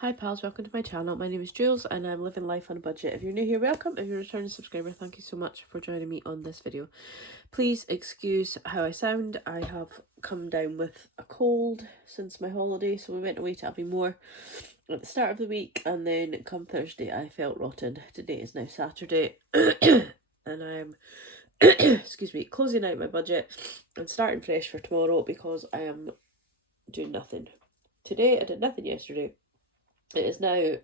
Hi pals, welcome to my channel. My name is Jules and I'm living life on a budget. If you're new here, welcome. If you're a returning subscriber, thank you so much for joining me on this video. Please excuse how I sound. I have come down with a cold since my holiday, so we went away to Aviemore at the start of the week, and then come Thursday I felt rotten. Today is now Saturday and I'm excuse me, closing out my budget and starting fresh for tomorrow because I am doing nothing. Today I did nothing yesterday. It is now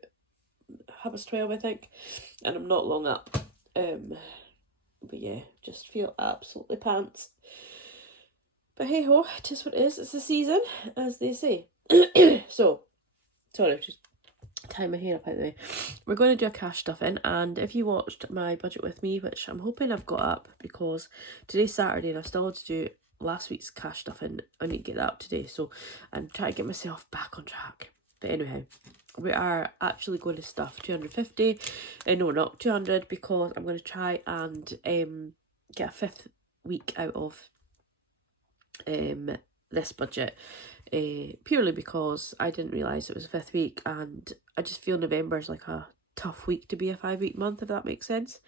12:30, I think, and I'm not long up. But yeah, just feel absolutely pants. But hey ho, just what it is. It's the season, as they say. So, sorry, just tie my hair up out the way. We're going to do a cash stuffing, and if you watched my budget with me, which I'm hoping I've got up because today's Saturday and I still had to do last week's cash stuffing, I need to get that up today. So I'm trying to get myself back on track. But anyhow, we are actually going to stuff 250, no, not 200, because I'm going to try and get a 5th week out of this budget, purely because I didn't realise it was a 5th week, and I just feel November is like a tough week to be a 5-week month, if that makes sense.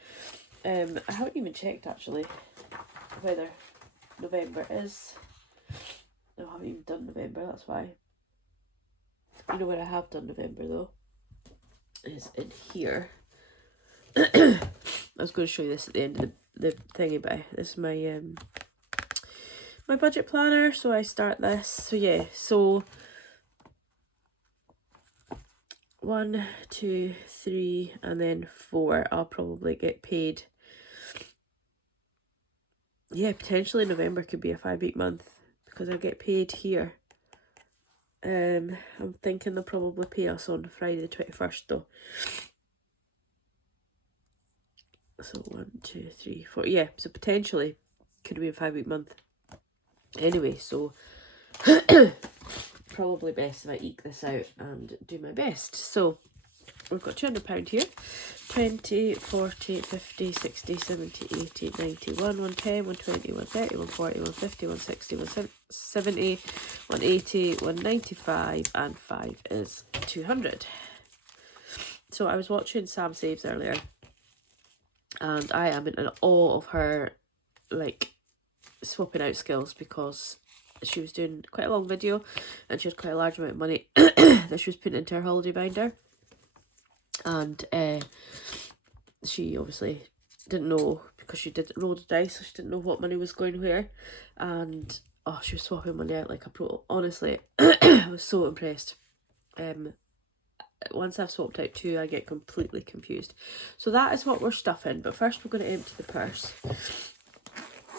I haven't even checked actually whether November is. No, I haven't even done November, that's why. You know where I have done November though? Is in here. I was going to show you this at the end of the thingy, but this is my my budget planner. So I start this. So yeah, so 1, 2, 3, and then 4. I'll probably get paid. Yeah, potentially November could be a 5-week month because I get paid here. I'm thinking they'll probably pay us on Friday the 21st though. So 1, 2, 3, 4. Yeah, so potentially could be a 5-week month. Anyway, so probably best if I eke this out and do my best. So we've got £200 here. 20, 40, 50, 60, 70, 80, 90, 110, 120, 130, 140, 150, 160, 170, 180, 195, and 5 is 200. So I was watching Sam Saves earlier, and I am in awe of her, like, swapping out skills, because she was doing quite a long video and she had quite a large amount of money that she was putting into her holiday binder, and she obviously didn't know, because she did roll the dice, so she didn't know what money was going where, and oh, she was swapping money out like a pro. Honestly, I was so impressed. Once I've swapped out 2, I get completely confused. So that is what we're stuffing, but first we're going to empty the purse.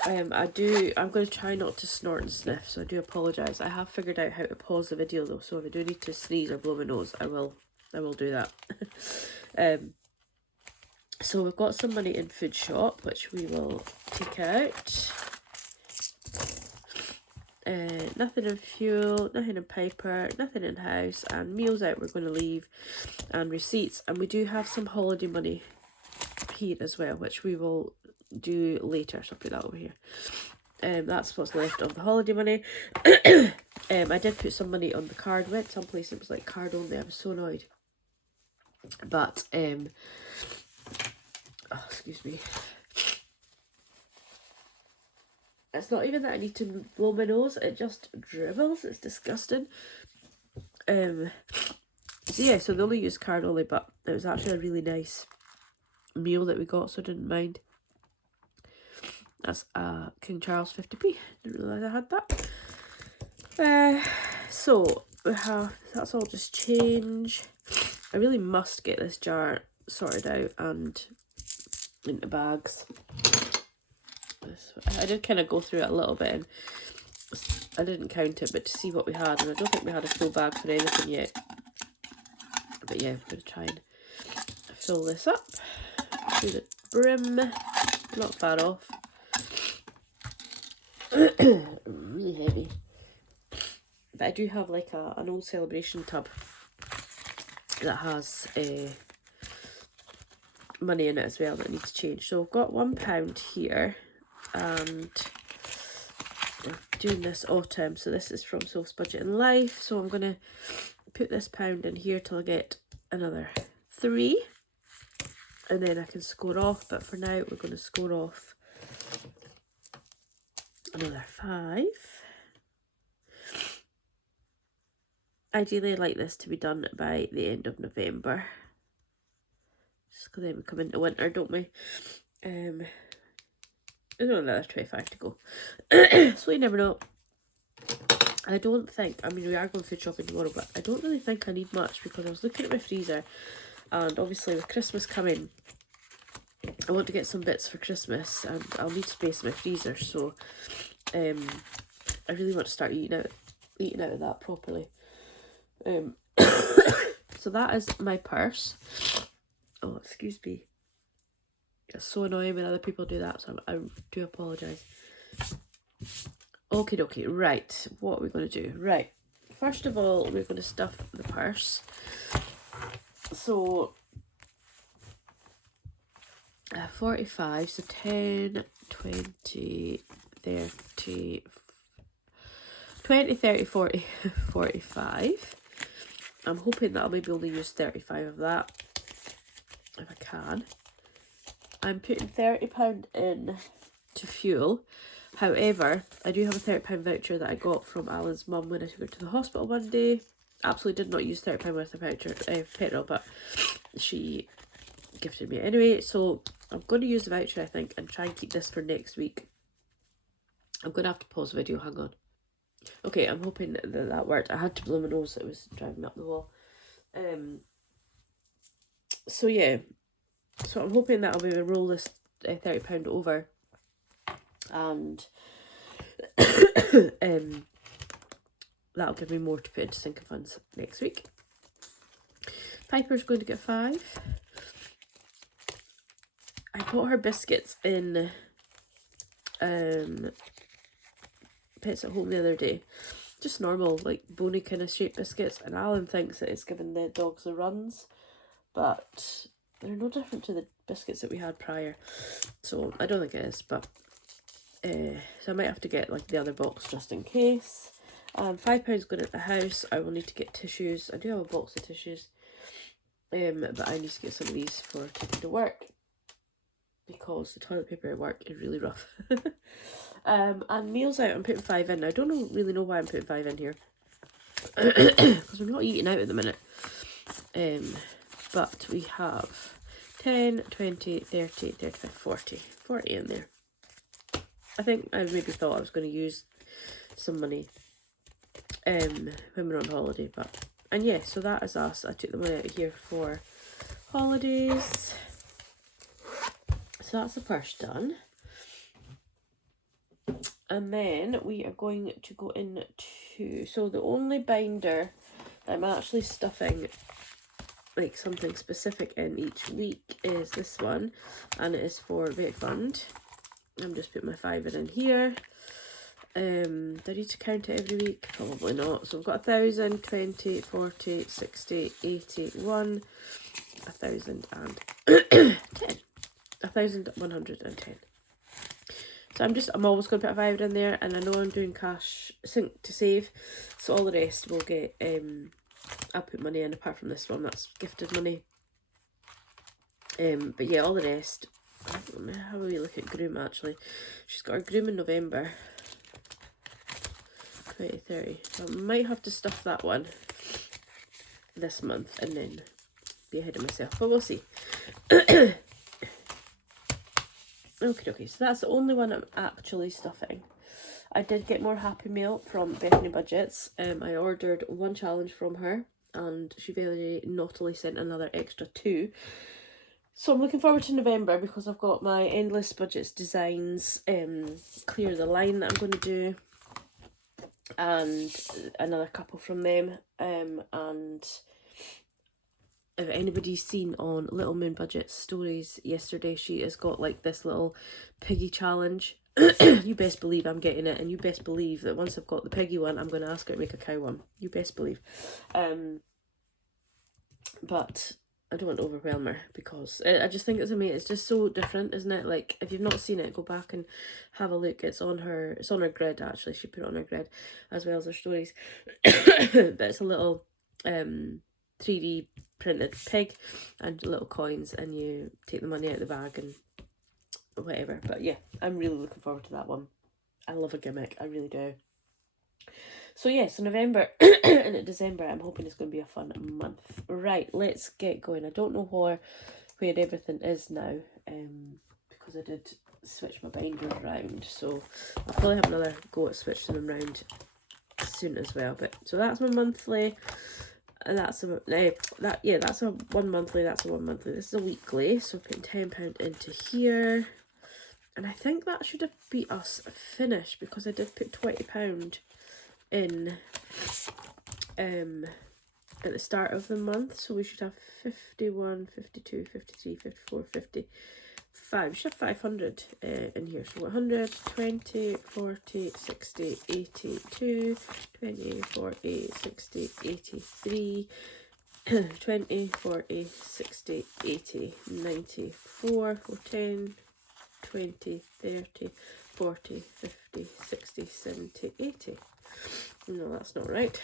I'm going to try not to snort and sniff, so I do apologise. I have figured out how to pause the video though, so if I do need to sneeze or blow my nose, I will do that. So we've got some money in food shop, which we will take out. Nothing in fuel, nothing in paper, nothing in house, and meals out we're going to leave, and receipts. And we do have some holiday money here as well, which we will do later, so I'll put that over here. That's what's left of the holiday money. I did put some money on the card. Went someplace it was like card only. I was so annoyed, but oh, excuse me, it's not even that I need to blow my nose, it just dribbles. It's disgusting. So yeah, so they only used card only, but it was actually a really nice meal that we got, so I didn't mind. That's King Charles 50p. Didn't realise I had that. So we have, that's all just change. I really must get this jar sorted out and into bags. I did kind of go through it a little bit, and I didn't count it, but to see what we had, and I don't think we had a full bag for anything yet. But yeah, I'm going to try and fill this up to the brim. Not far off. Really heavy. But I do have like an old celebration tub that has money in it as well that I need to change. So I've got £1 here, and we're doing this autumn, so this is from Soph's Budget and Life. So I'm going to put this pound in here till I get another 3. And then I can score off, but for now we're going to score off another 5. Ideally, I'd like this to be done by the end of November. Just because then we come into winter, don't we? There's only another 25 to go. So you never know. I don't think, I mean, we are going food shopping tomorrow, but I don't really think I need much, because I was looking at my freezer, and obviously with Christmas coming, I want to get some bits for Christmas, and I'll need space in my freezer, so I really want to start eating out of that properly. So that is my purse. Oh, excuse me. It's so annoying when other people do that, so I do apologise. Okie dokie, right, what are we going to do? Right, first of all, we're going to stuff the purse. So, 45, so 10, 20, 30, 20, 30, 40, 45. I'm hoping that I'll maybe only use 35 of that, if I can. I'm putting £30 in to fuel. However, I do have a £30 voucher that I got from Alan's mum when I took her to the hospital one day. Absolutely did not use £30 worth of voucher, petrol, but she gifted me anyway. So I'm going to use the voucher, I think, and try and keep this for next week. I'm going to have to pause the video, hang on. Okay, I'm hoping that worked. I had to blow my nose, it was driving me up the wall. So yeah, so I'm hoping that I'll be able to roll this £30 over, and that'll give me more to put into sinking funds next week. Piper's going to get 5. I bought her biscuits in Pets at Home the other day. Just normal, like bony kind of shaped biscuits, and Alan thinks that it's giving the dogs the runs, but they're no different to the biscuits that we had prior, so I don't think it is. But so I might have to get like the other box just in case. £5 going at the house. I will need to get tissues. I do have a box of tissues, but I need to get some of these for taking to work, because the toilet paper at work is really rough. And meals out, I'm putting 5 in. I don't really know why I'm putting 5 in here, because we're not eating out at the minute. But we have 10, 20, 30, 35, 40 in there. I think I maybe thought I was going to use some money when we're on holiday, and yeah, so that is us. I took the money out of here for holidays. So that's the purse done. And then we are going to go into, so the only binder that I'm actually stuffing like something specific in each week is this one, and it is for vet fund. I'm just putting my £5 in here. Do I need to count it every week? Probably not. So I've got 1,000, 20, 40, 60, 80, 1, 1,000 and 10. 1,110. So I'm always going to put a £5 in there, and I know I'm doing cash sync to save, so all the rest will get I'll put money in, apart from this one, that's gifted money. But yeah, all the rest, how will we look at groom actually? She's got her groom in November 2030. So I might have to stuff that one this month and then be ahead of myself, but we'll see. Okay, so that's the only one I'm actually stuffing. I did get more Happy Meal from Bethany Budgets. I ordered 1 challenge from her, and she very naughtily sent another extra 2. So I'm looking forward to November, because I've got my Endless Budgets designs, Clear the Line that I'm going to do, and another couple from them. And if anybody's seen on Little Moon Budget stories yesterday, she has got like this little piggy challenge. You best believe I'm getting it, and you best believe that once I've got the piggy one, I'm going to ask her to make a cow one. You best believe. But I don't want to overwhelm her, because I just think it's just so different, isn't it? Like, if you've not seen it, go back and have a look. It's on her grid actually. She put it on her grid as well as her stories. But it's a little 3D printed pig and little coins, and you take the money out of the bag and whatever. But yeah, I'm really looking forward to that one. I love a gimmick, I really do. So yeah, so November and December, I'm hoping it's going to be a fun month. Right, let's get going. I don't know where everything is now, because I did switch my binders around, so I'll probably have another go at switching them around soon as well. But so that's my monthly, and that's a that's a 1 monthly, that's a 1 monthly. This is a weekly, so putting £10 into here, and I think that should have be us finished, because I did put £20 in at the start of the month, so we should have 51, 52, 53, 54, 55. We should have 500 in here. So 100, 20, 40, 60, 82, 20, 40, 60, 83, 20, 40, 60, 80, 94, 10, 20, 30, 40, 50, 60, 70, 80. No, that's not right.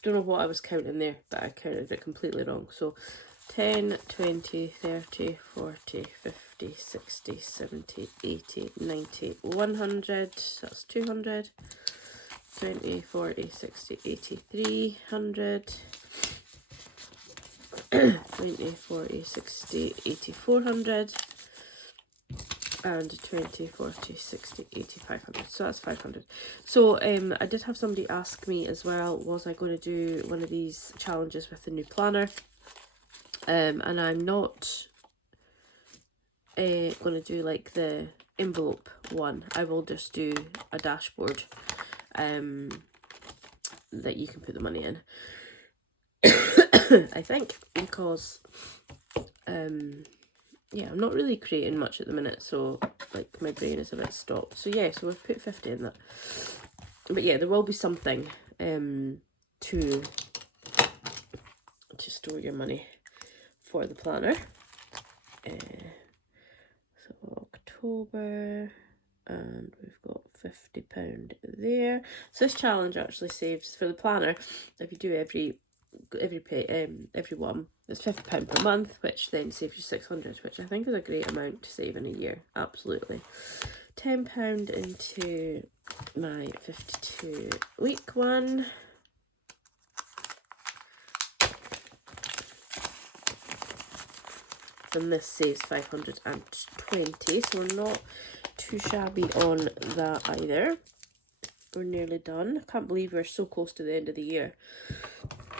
Don't know what I was counting there, but I counted it completely wrong. So 10, 20, 30, 40, 50, 60, 70, 80, 90, 100, that's 200, 20, 40, 60, 80, 300, 20, 40, 60, 80, 400, and 20, 40, 60, 80, 500. So that's 500. So I did have somebody ask me as well, was I going to do one of these challenges with the new planner? And I'm not going to do like the envelope one. I will just do a dashboard that you can put the money in. I think, because yeah, I'm not really creating much at the minute, so like my brain is a bit stopped. So yeah, so we've put 50 in that. But yeah, there will be something to store your money for the planner. So October, and we've got £50 there. So this challenge actually saves for the planner. If you do every one, it's £50 per month, which then saves you 600, which I think is a great amount to save in a year. Absolutely. £10 into my 52 week one. And this saves 520, so we're not too shabby on that either. We're nearly done. I can't believe we're so close to the end of the year.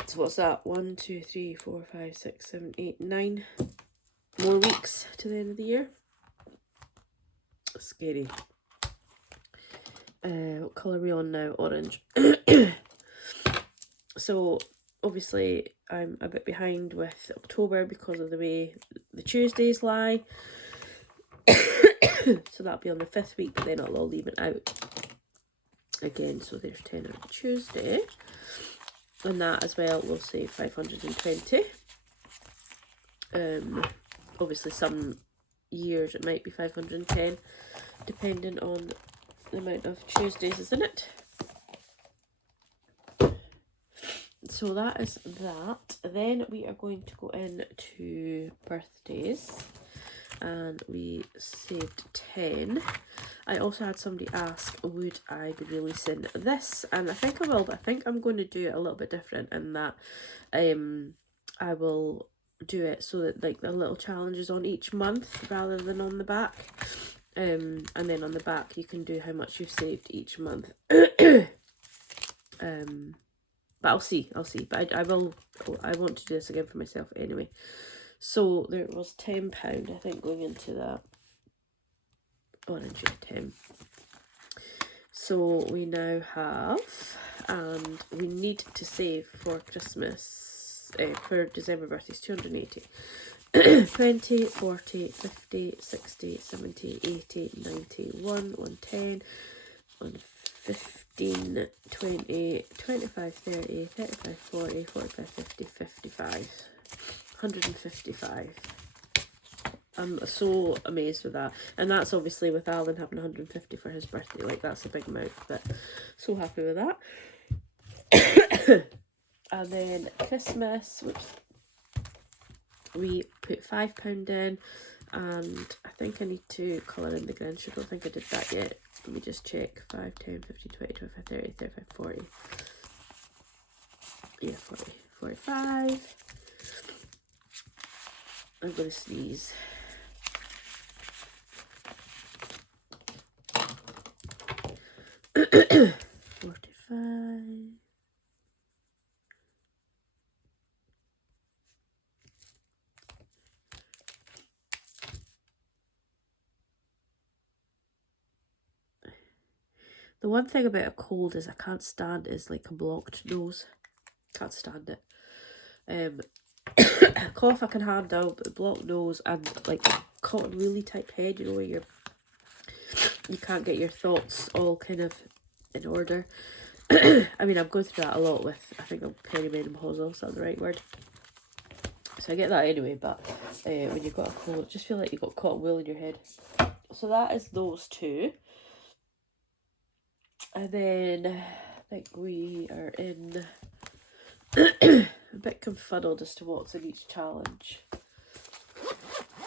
So what's that? 1, 2, 3, 4, 5, 6, 7, 8, 9 more weeks to the end of the year. Scary. What colour are we on now? Orange. So obviously I'm a bit behind with October because of the way the Tuesdays lie. So that'll be on the 5th week, but then I'll leave it out again. So there's 10 on Tuesday. And that as well will save 520. Obviously some years it might be 510, depending on the amount of Tuesdays, isn't it? So that is that. Then we are going to go into birthdays, and we saved 10. I also had somebody ask, would I be releasing this? And I think I will, but I think I'm going to do it a little bit different in that I will do it so that like the little challenges on each month rather than on the back. And then on the back you can do how much you've saved each month. But I'll see. But I want to do this again for myself anyway. So there was £10, I think, going into that orange 10. So we now have, and we need to save for Christmas, for December birthdays, 280. 20, 40, 50, 60, 70, 80, 90, 110, 115, 20, 25, 30, 35, 40, 45, 50, 55. 155. I'm so amazed with that. And that's obviously with Alan having 150 for his birthday. Like, that's a big amount, but so happy with that. And then Christmas, which we put £5 in, and I think I need to colour in the Grinch. I don't think I did that yet. Let me just check. 5, 10, 15, 20, 25, 30, 35, 40. Yeah, 40. 45. I'm going to sneeze. $45. The one thing about a cold is I can't stand is like a blocked nose. Can't stand it. Cough I can handle, but blocked nose and like cotton woolly type head, you know, where you can't get your thoughts all kind of in order. I mean, I'm going through that a lot with, I think I'm perimenopausal, is that the right word? So I get that anyway, but when you've got a cold, I just feel like you've got cotton wool in your head. So that is those two. And then I think we are in a bit confuddled as to what's in each challenge.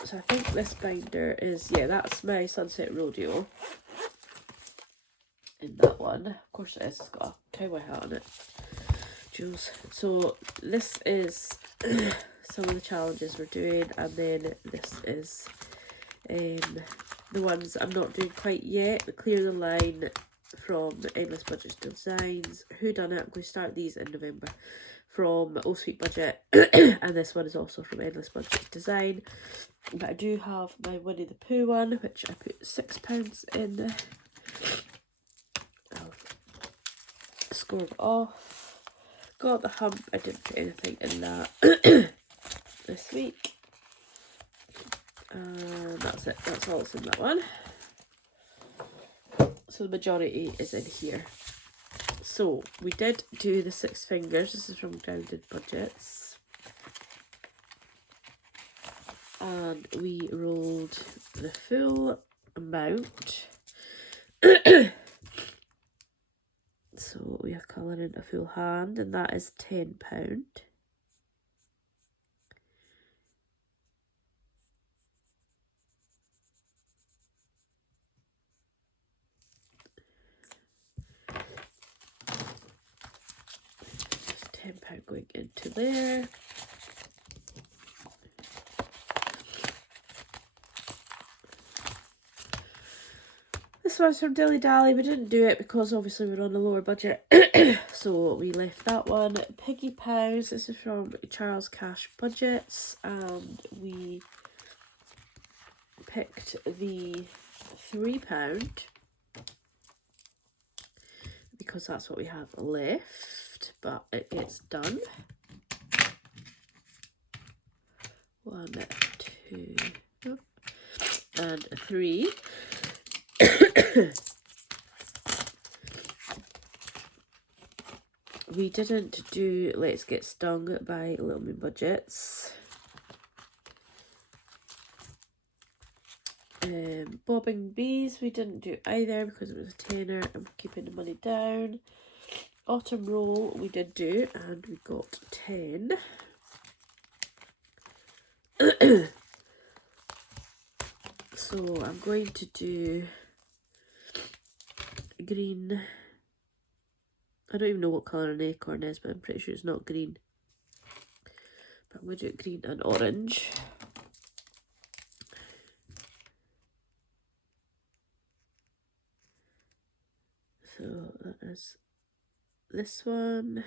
So I think this binder is, yeah, that's my Sunset Rodeo. In that one, of course it is, it's got a cowboy hat on it. Julz. So this is some of the challenges we're doing, and then this is the ones I'm not doing quite yet. Clear the Line from Endless Budget Designs. Who Done It? I'm going to start these in November from Oh Sweet Budget, and this one is also from Endless Budget Design. But I do have my Winnie the Pooh one, which I put £6 in. I'll score it off. Got the Hump. I didn't put anything in that this week. And that's it. That's all that's in that one. So the majority is in here. So we did do the 6 fingers. This is from Grounded Budgets. And we rolled the full amount. So we are colouring a full hand, and that is £10. £10 going into there. This one's from Dilly Dally. We didn't do it because obviously we're on a lower budget, so we left that one. Piggy Pounds. This is from Charles Cash Budgets, and we picked the £3 because that's what we have left, but it gets done. 1, 2, and 3. We didn't do Let's Get Stung by Little Moon Budgets. Bobbing Bees we didn't do either because it was a tenner and we're keeping the money down. Autumn Roll we did do, and we got 10. So I'm going to do green. I don't even know what colour an acorn is, but I'm pretty sure it's not green. But I'm going to do it green and orange. So that is this one.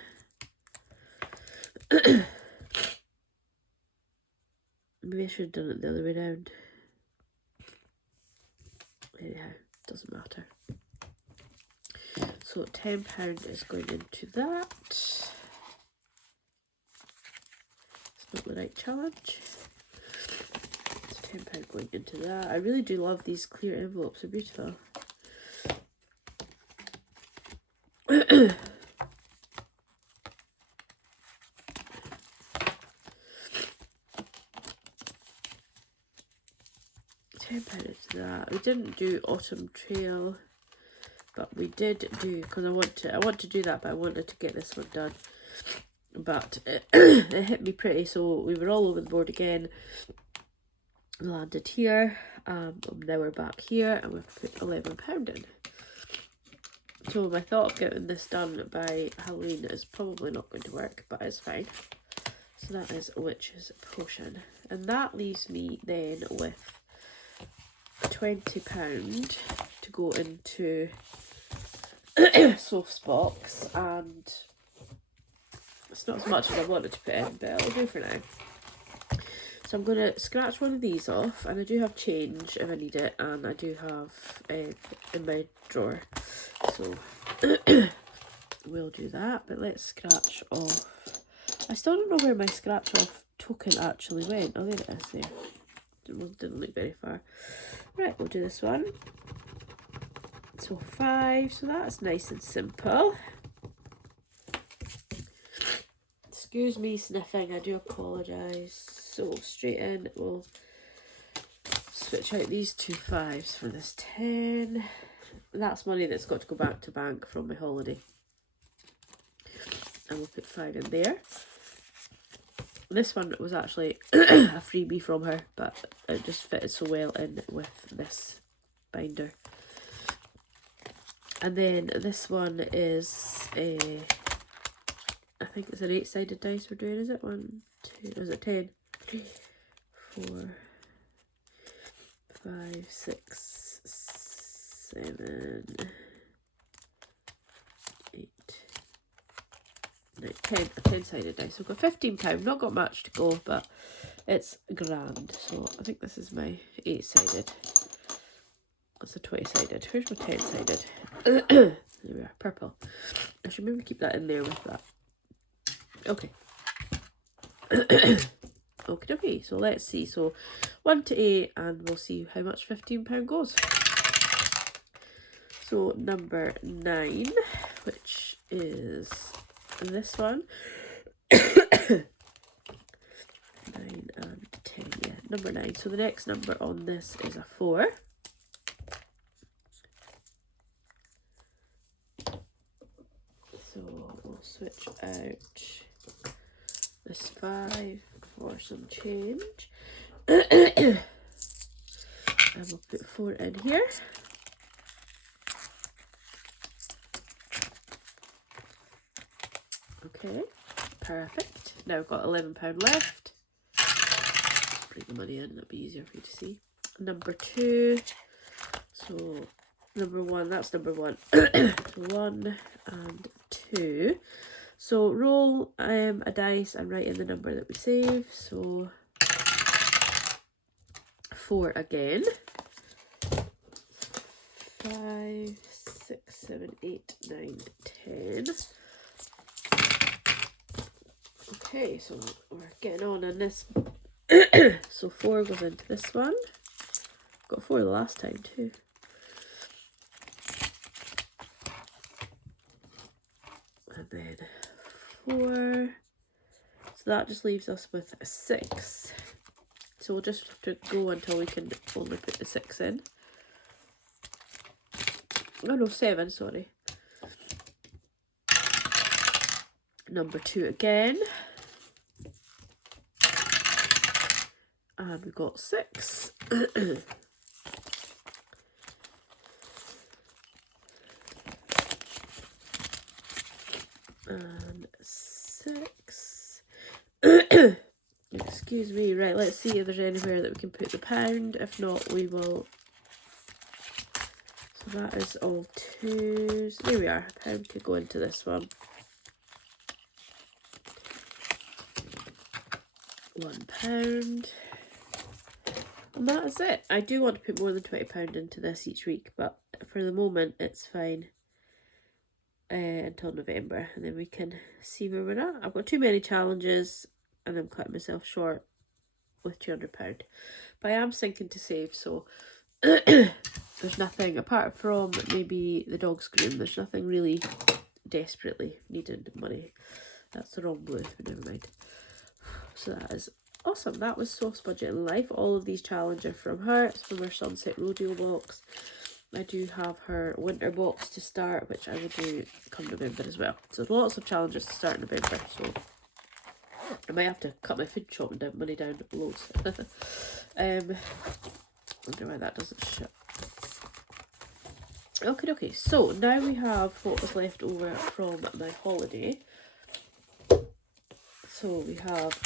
Maybe I should have done it the other way around. Anyhow, doesn't matter. So £10 is going into that. It's not the right challenge. £10 going into that. I really do love these clear envelopes, they're beautiful. £10 into that. We didn't do Autumn Trail, but we did do, because I want to do that, but I wanted to get this one done. But it hit me pretty, so we were all over the board again. Landed here. Now we're back here, and we've put £11 in. So my thought of getting this done by Halloween is probably not going to work, but it's fine. So that is Witch's Potion, and that leaves me then with £20 to go into Soph's box, and it's not as much as I wanted to put in, but it'll do for now. So I'm going to scratch one of these off, and I do have change if I need it, and I do have in my drawer, so we'll do that. But let's scratch off. I still don't know where my scratch off token actually went. Oh, there it is there. Didn't look very far. Right, we'll do this one. So 5, so that's nice and simple. Excuse me sniffing, I do apologise. So straight in, we'll switch out these 2 5s for this 10. That's money that's got to go back to bank from my holiday. And we'll put 5 in there. This one was actually a freebie from her, but it just fitted so well in with this binder. And then this one is a, I think it's an 8-sided dice we're doing, is it? 1, 2, is it 10? 3, 4, 5, 6, 7, 8, 9, 10. A 10-sided dice. We've got £15. Not got much to go, but it's grand. So I think this is my 8-sided. That's a 20-sided. Where's my 10-sided? There we are, purple. I should maybe keep that in there with that. Okay. Okay, so let's see. So 1 to 8, and we'll see how much £15 goes. So number 9, which is this one. 9 and 10, yeah, number 9. So the next number on this is a 4. So we'll switch out this 5 for some change. And we'll put 4 in here. Okay, perfect. Now we've got £11 left. Bring the money in, that'll be easier for you to see. Number 2. So number 1, that's number 1. So 1 and 2. So roll a dice and write in the number that we save. So 4 again. 5, 6, 7, 8, 9, 10. Okay, so we're getting on this. So 4 goes into this one. Got 4 the last time too. And then 4. So that just leaves us with a 6. So we'll just have to go until we can only put the 6 in. Oh no, 7, sorry. Number 2 again. And we've got 6. And 6. Excuse me. Right, let's see if there's anywhere that we can put the £1. If not, we will. So that is all 2s. There we are. £1 could go into this one. £1. And that is it. I do want to put more than £20 into this each week, but for the moment it's fine until November, and then we can see where we're at. I've got too many challenges and I'm cutting myself short with £200. But I am sinking to save, so there's nothing, apart from maybe the dog's groom, there's nothing really desperately needed money. That's the wrong blue, but never mind. So that is awesome. That was Soph's Budget in Life. All of these challenges are from her. It's from her Sunset Rodeo box. I do have her winter box to start, which I will do come November as well. So there's lots of challenges to start in November, so I might have to cut my food shopping money down loads. Wonder why that doesn't shut. Okay, so now we have what was left over from my holiday. So we have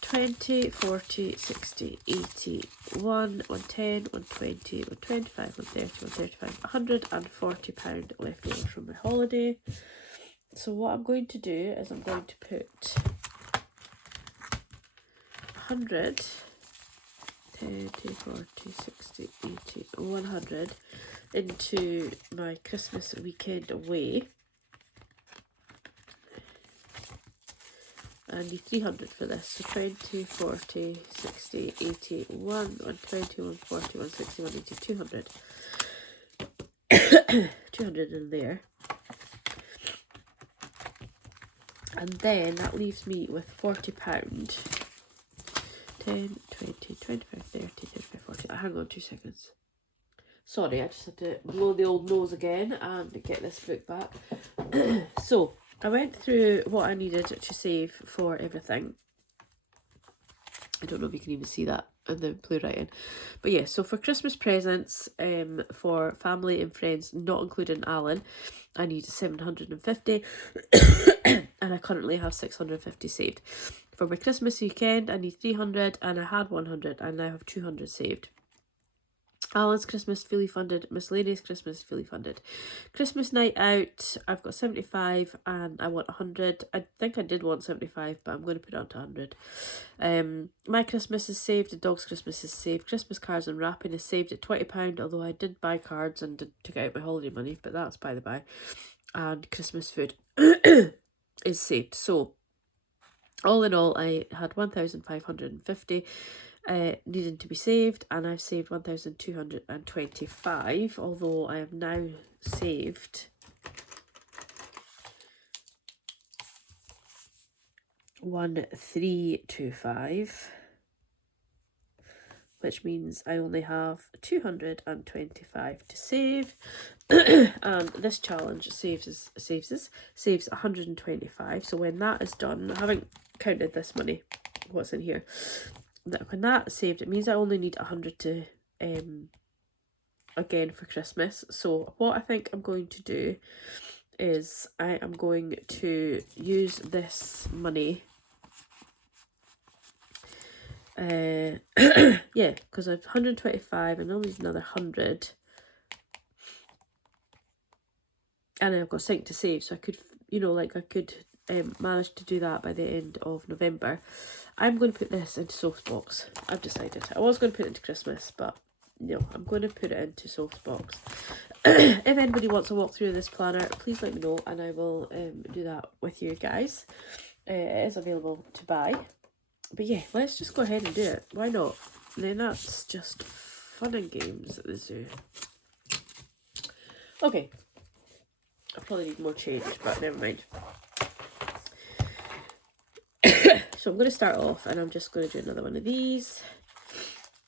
20, 40, 60, 80, 1, 110, 120, 125, 130, 135, £140 left over from my holiday. So what I'm going to do is I'm going to put 100, 10, 40, 60, 80, 100 into my Christmas weekend away. I need 300 for this, so 20, 40, 60, 80, 1, 120, 140, 160, 180, 200. 200 in there. And then that leaves me with £40. 10, 20, 25, 30, 35, 40. Hang on 2 seconds. Sorry, I just had to blow the old nose again and get this book back. So, I went through what I needed to save for everything. I don't know if you can even see that in the blue writing. But yeah, so for Christmas presents, for family and friends, not including Alan, I need 750 and I currently have 650 saved. For my Christmas weekend, I need 300 and I had 100 and I have 200 saved. Alan's Christmas fully funded. Miscellaneous Christmas fully funded. Christmas night out, I've got 75 and I want 100. I think I did want 75, but I'm going to put it on to 100. My Christmas is saved. The dog's Christmas is saved. Christmas cards and wrapping is saved at £20, although I did buy cards and took out my holiday money, but that's by the by. And Christmas food is saved. So all in all, I had 1,550 needing to be saved, and I've saved 1,225, although I have now saved 1,325, which means I only have 225 to save. And this challenge saves 125. So when that is done, I haven't counted this money, what's in here. When that's saved, it means I only need 100 to again for Christmas. So what I think I'm going to do is I am going to use this money, yeah, because I've 125 and I only need another 100, and I've got something to save, so I could, you know, like I could manage to do that by the end of November. I'm going to put this into Soph's box. I've decided. I was going to put it into Christmas, but no, I'm going to put it into Soph's box. If anybody wants to walk through this planner, please let me know and I will do that with you guys. It is available to buy. But yeah, let's just go ahead and do it. Why not? And then that's just fun and games at the zoo. Okay. I probably need more change, but never mind. So I'm going to start off and I'm just going to do another one of these.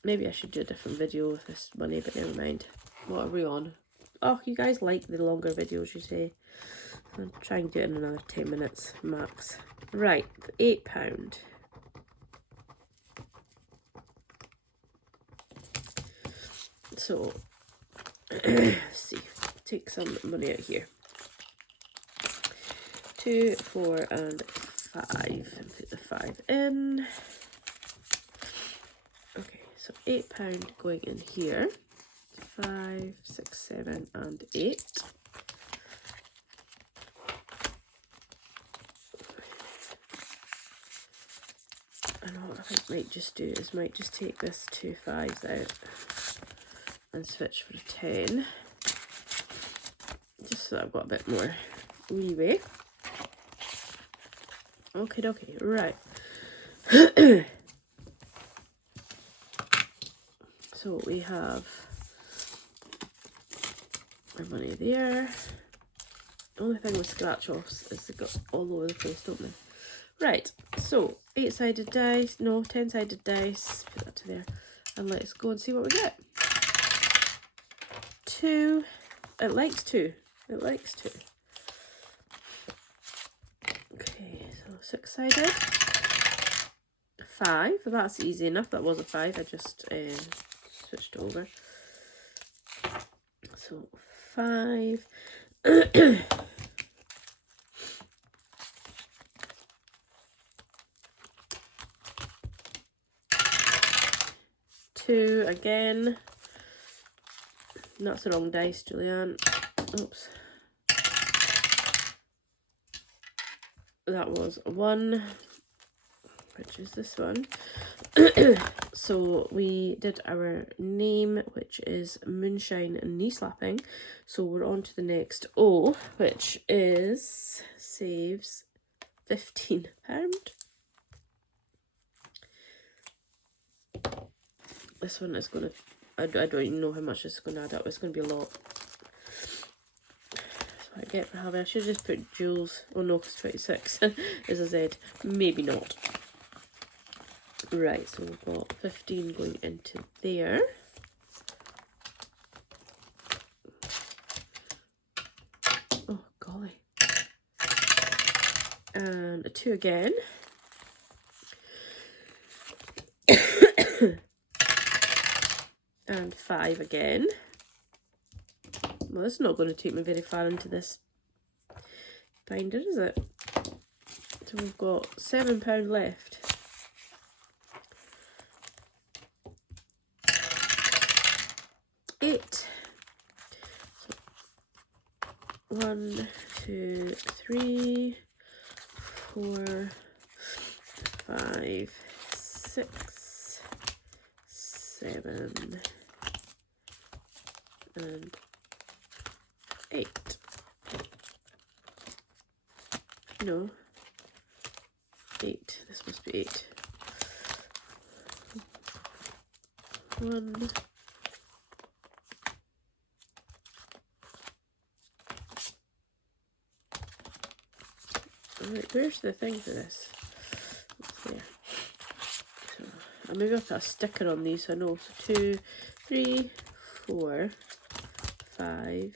Maybe I should do a different video with this money, but never mind. What are we on? Oh, you guys like the longer videos, you say. I'll try and do it in another 10 minutes max. Right, £8. So, let's see. Take some money out here. 2, 4 and 5, and put the 5 in. Okay, so £8 going in here. 5, 6, 7 and 8. And what I think I might just do is might just take this 2 5s out and switch for a 10. Just so that I've got a bit more leeway. Okay, right. So we have our money there. The only thing with scratch offs is they got all over the place, don't they? Right, so 8-sided dice, no, 10-sided dice, put that to there, and let's go and see what we get. 2, it likes 2, it likes 2. Okay, so 6-sided, 5, that's easy enough, that was a 5, I just switched over. So 5, 2 again. That's the wrong dice, Julianne. Oops. That was a 1, which is this one. So we did our name, which is Moonshine and Knee Slapping. So we're on to the next O, which is saves £15. This one is going to, I don't even know how much it's going to add up. It's going to be a lot. So I get for having, I should just put Julz. Oh no, because 26 is a Z. Maybe not. Right, so we've got 15 going into there. Oh, golly. And a 2 again. And 5 again. Well, this is not going to take me very far into this binder, is it? So we've got £7 left. Eight. So 1, 2, 3, 4, 5, 6, 7, and 8. No. 8. This must be 8. 1. Right, where's the thing for this? It's there. So I'll maybe put a sticker on these so I know. So 2, 3, 4, 5,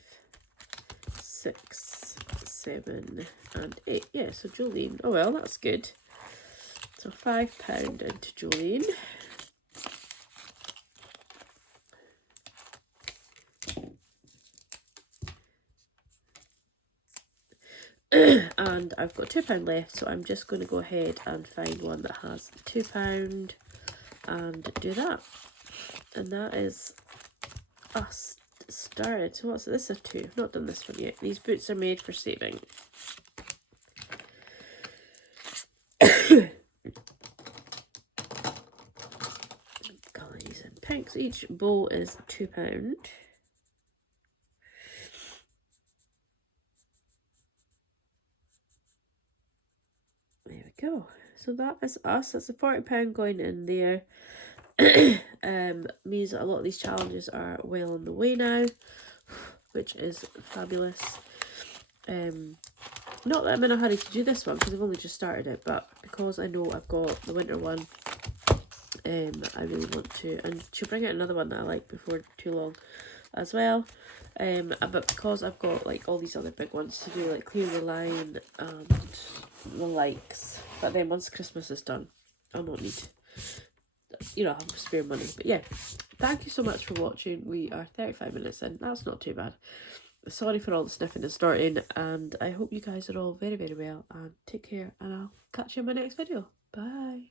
6, 7, and 8. Yeah, so Jolene. Oh well, that's good. So £5 into Jolene. And I've got £2 left, so I'm just going to go ahead and find one that has £2 and do that. And that is us started. So what's this? A 2. I've not done this one yet. These boots are made for saving. Colours and pinks. Each bowl is £2. There we go. So that is us. That's a £40 going in there. Means that a lot of these challenges are well on the way now, which is fabulous. Not that I'm in a hurry to do this one because I've only just started it, but because I know I've got the winter one, I really want to, and she'll bring out another one that I like before too long as well. But because I've got like all these other big ones to do, like Clear the Line and the likes, but then once Christmas is done, I'll not need, you know, have spare money. But yeah, thank you so much for watching. We are 35 minutes in. That's not too bad. Sorry for all the sniffing and starting, and I hope you guys are all very, very well, and take care, and I'll catch you in my next video. Bye.